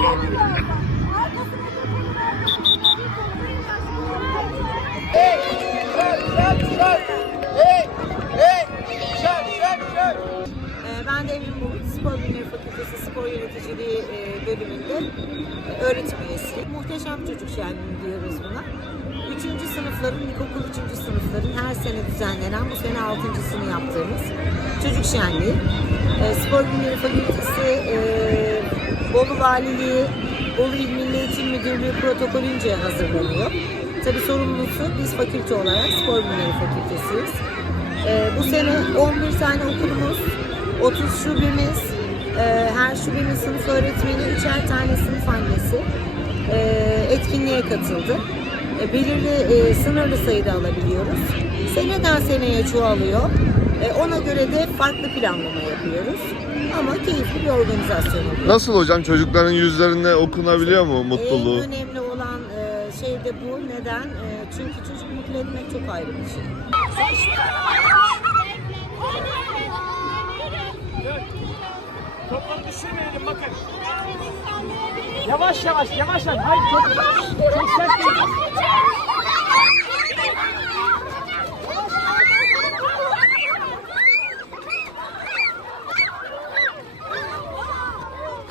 Ben de Spor, Bilimleri Fakültesi Spor Yöneticiliği bölümünde öğretim üyesiyim. Muhteşem Çocuk Şenliği diyoruz buna. 3. sınıfların, ilkokul 3. sınıfların her sene düzenlenen, bu sene 6.sını yaptığımız Çocuk Şenliği. Spor Bilimleri Fakültesi, Bolu Valiliği, Bolu İl Milli Eğitim Müdürlüğü protokolünce hazırlanıyor. Tabii sorumlusu biz fakülte olarak Spor Bilimleri Fakültesiyiz. Bu sene 11 tane okulumuz, 30 şubemiz, her şubenin sınıf öğretmeni, 3'er tane sınıf annesi etkinliğe katıldı. Belirli sınırlı sayıda alabiliyoruz. Seneden seneye çoğalıyor. Ona göre de farklı planlama yapıyoruz. Ama keyifli bir organizasyon oluyor. Nasıl hocam? Çocukların yüzlerinde okunabiliyor mu mutluluğu? En önemli olan şey de bu. Neden? Çünkü çocuk mutlu etmek çok ayrı bir şey. Topları düşürmeyelim bakın. Yavaş yavaş. Hayır çok sert değil.